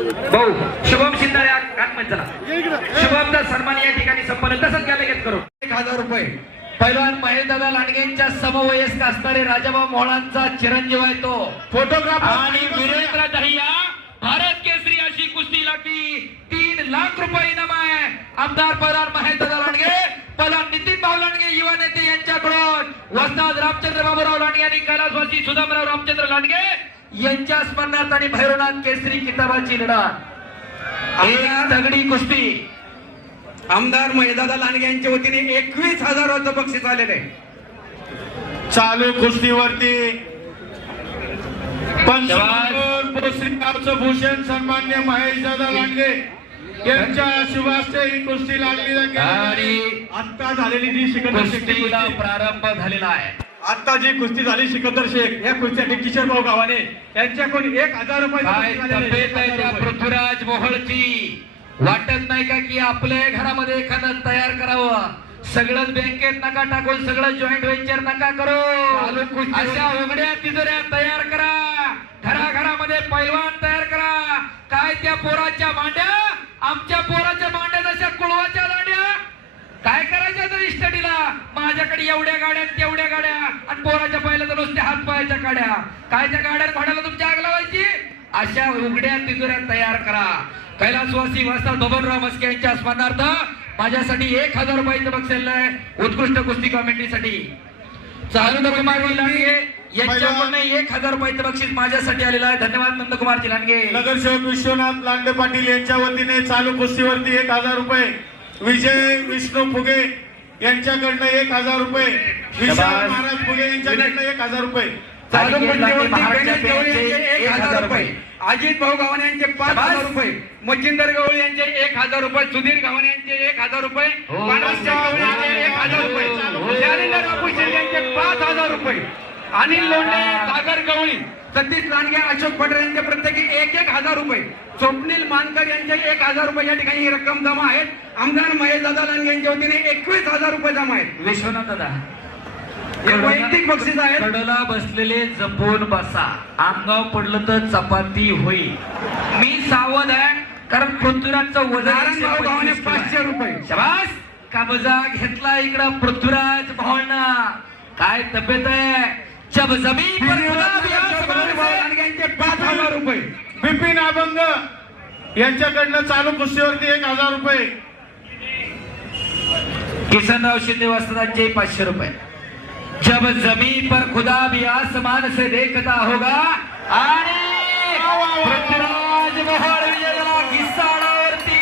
भाऊ शुभम शिंदे मंचाला शुभमचा सन्मान या ठिकाणी संपन्न. तसंच घ्या लगेच करू. एक हजार रुपये. पैलवान महेशदादा लांडगेंच्या समवयस्क असणारे राजाभाऊ मोहळांचा चिरंजीव आहे तो. फोटोग्राफर आणि वीरेंद्र दहिया भारत केसरी अशी कुस्ती लागली तीन लाख रुपये इनाम आहे. आमदार पदार महेशदादा लांडगे पदार नितीन भाऊ लांडगे युवा नेते यांच्याकडून. वस्ताद रामचंद्र बाबूराव लांडगे आणि कैलासवासी सुदामराव रामचंद्र लांडगे. यांच्या स्मरणार्थ आणि भैरवनाथ केसरी किताबाची लढत एक दगडी कुस्ती. आमदार महिदादा लांडगे यांच्या वतीने एकवीस हजाराचं बक्षीस आलेलं आहे. चालू कुस्तीवरती पंचमहाल भोसरी गावचं भूषण सन्मान्य महेश दादा लांडगे यांच्या शुभास्ते ही कुस्ती लागली आणि आता झालेली जी कुस्तीला कुस्ती. प्रारंभ झालेला आहे. आता जी कुस्ती झाली सिकंदर शेख या कुस्तीसाठी किशोर भाऊ गावाने यांच्याकडून एक हजार रुपये पृथ्वीराज मोहळची? वाटत नाही का की आपल्या घरामध्ये एखादं तयार करावं? सगळंच बँकेत नका टाकून सगळं जॉईंट व्हेंचर नका करू. अशा उघड्या तिजोऱ्या तयार करा. घराघरामध्ये पैलवान तयार करा. काय त्या पोराच्या मांड्या आमच्या पोराच्या माझ्याकडे एवढ्या गाड्या तेवढ्या गाड्या. आणि पोराच्या पाहिलं तर नुसत्या हात पायाच्या गाड्या काय त्या गाड्या भाड्याला तुमच्या आग लावायची? अशा उघड्या तिजोऱ्या तयार करा. कैलासवासी वास्ता बबनराव मस्के यांच्या स्मरणार्थ माझ्यासाठी एक हजार रुपयाचं बक्षीस आहे उत्कृष्ट कुस्ती कमेंट्रीसाठी चालू कुमार लांडगे यांच्याकडून एक हजार रुपयाचं बक्षीस माझ्यासाठी आलेलं आहे. धन्यवाद नंदकुमारजी लांडगे नगरसेवक विश्वनाथ लांडे पाटील यांच्या वतीने चालू कुस्तीवरती एक हजार रुपये. विजय विष्णू फुगे यांच्याकडनं एक हजार रुपये. विशाल. महाराज फुगे यांच्याकडनं एक हजार रुपये. एक हजार रुपये. अजित भाऊ गव्हाणे यांचे पाच. हजार रुपये. मच्छिंदर गवळी यांचे एक हजार रुपये. सुधीर गव्हाणे यांचे एक हजार रुपये. हो. एक हजार हो. रुपये ज्ञानेंद्र बापू शेठ यांचे पाच हजार रुपये. अनिल लोंढे सागर गवळी सतीश लांडगे अशोक पटेल यांचे प्रत्येकी एक एक हजार रुपये. स्वप्नील मानकर यांचे एक हजार रुपये या ठिकाणी ही रक्कम जमा आहेत. आमदार महेश दादा लांडगे यांच्या वतीने एकवीस हजार रुपये जमा आहेत. विश्वनाथ दादा. हे वैयक्तिक बक्षीस आहेत. कडला बसलेले जपून बसा. अंगाव पडलं तर चपाती होईल. मी सावध आहे कारण पृथ्वीराजचं वजन नारायण भाऊ गव्हाणे 125 किलो आहे. पाचशे रुपये. शाबास! कबजा घेतला इकडं पृथ्वीराज भावना. काय तब्येत आहे? जब जमीन पर खुदा भी आसमान से- लांडगे यांचे पाच हजार रुपये. बिपिन अभंग यांच्याकडनं चालू कुस्तीवरती एक हजार रुपये. किसनराव शिंदे वस्त्रांचे पाचशे रुपये. जब जमीन पर खुदा भी आसमान से देखता होगा आणि पृथ्वीराज मोहोळ विजयाला घिसाडावरती